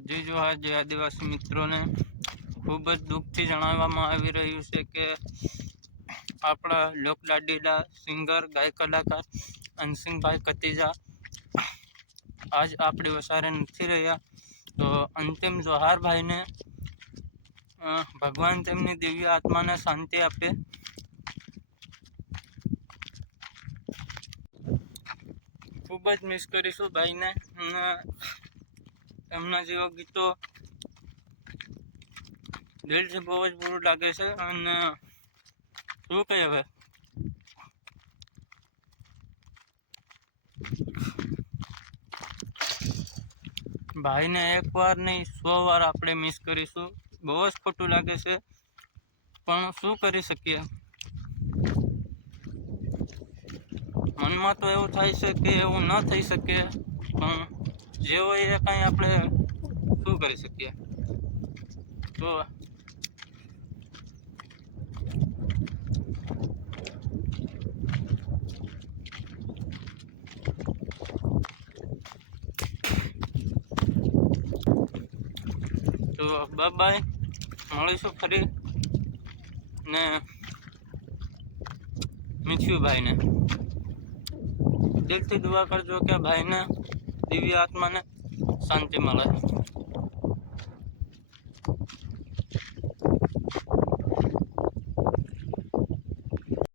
જી જોહાર જે આદિવાસી મિત્રોને ખૂબ જ દુઃખથી જણાવવામાં આવી રહ્યું છે કે આપણા લોકલાડીલા સિંગર ગાયક કલાકાર અનસિંહભાઈ કતીજા આજ આપણી વસારે નથી રહ્યા. તો અંતિમ જોહાર ભાઈને ભગવાન તેમની દિવ્ય આત્માને શાંતિ આપે. ખૂબ જ મિસ કરીશું ભાઈને. એમના જેવા ગીતો દિલથી બહુ જ બુરું લાગે છે. અને શું કહે હવે, ભાઈને એકવાર નહીં 100 વાર આપણે મિસ કરીશું. બહુ જ ખોટું લાગે છે, પણ શું કરી શકીએ. મનમાં તો એવું થાય છે કે એવું ન થઈ શકે, પણ જે હોય એ કાંઈ આપણે શું કરી શકીએ. તો બાય, મળીશું ફરી. ને મિથ્યુ ભાઈને દિલથી દુઆ કરજો કે ભાઈને દિવ્ય આત્માને શાંતિ મળે.